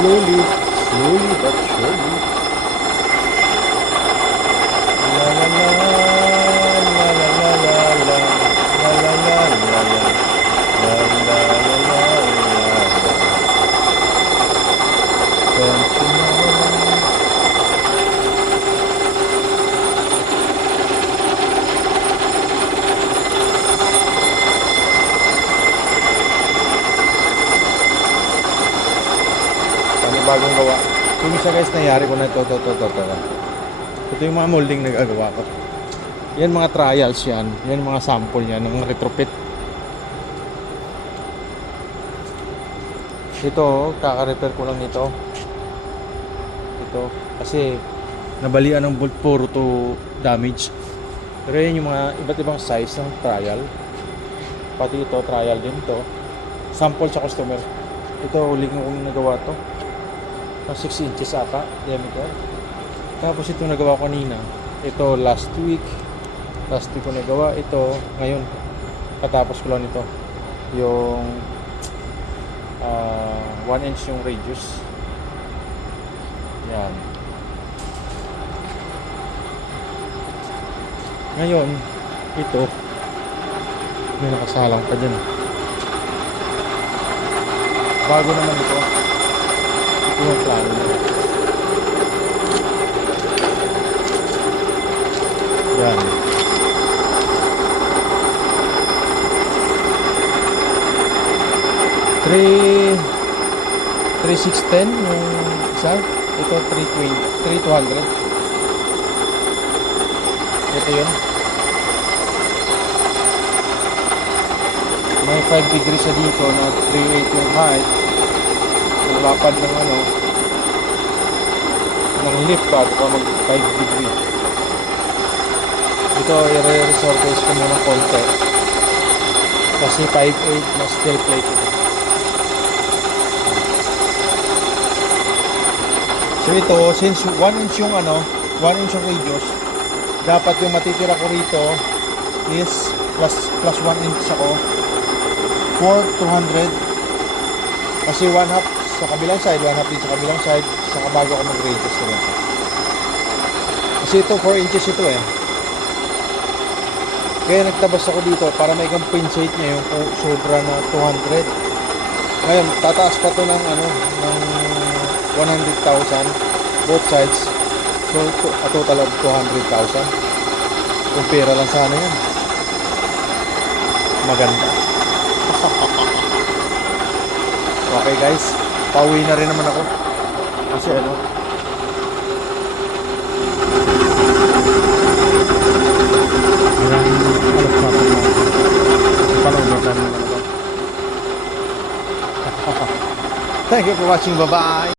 Slowly, slowly but surely. La la la, la la la la la, la la la la la, la la la la la. Don't you know? Bagong gawa. Yung isa guys, nangyari ko na ito. Ito yung mga molding na gagawa ko. Yan mga trials yan. Yan mga sample yan ng retrofit. Ito, kaka-repair ko lang nito. Ito, kasi nabalian ng bolt, puro to damage. Pero yan yung mga iba't ibang size ng trial. Pati ito, trial din to. Sample sa customer. Ito, uling kong nagawa to. 6 inches ata diameter. Tapos ito nagawa ko kanina. Ito last week ko nagawa. Ito ngayon katapos ko lang ito. Yung 1 inch yung radius. Yan. Ngayon ito may nakasalang pa dyan. Bago naman ito. Yung plano nila. Yan. 3,610 yung isa. Ito 3,200. Ito yun. May 5 degrees sa dito na 3,800 yung height. Lapad ng ng lift bago ka mag 5 degree. Ito i-resurface ko muna konti kasi 5.8 na steel plate ito. So ito, since 1 inch yung 1 inch yung radius, dapat yung matitira ko rito is plus 1 inch ako for 200 kasi 1 half sa kabilang side, 1 half din sa kabilang side, saka bago ako mag-radius na ito. Kasi ito 4 inches ito eh. Kaya nagtabas ako dito para may compensate niya yung sobra na 200. Ngayon tataas pa to ng ng 100,000 both sides. So a total of 200,000. Kung pera lang sana yan, maganda. Okay guys, pauwi na rin naman ako kasi thank you for watching, bye bye.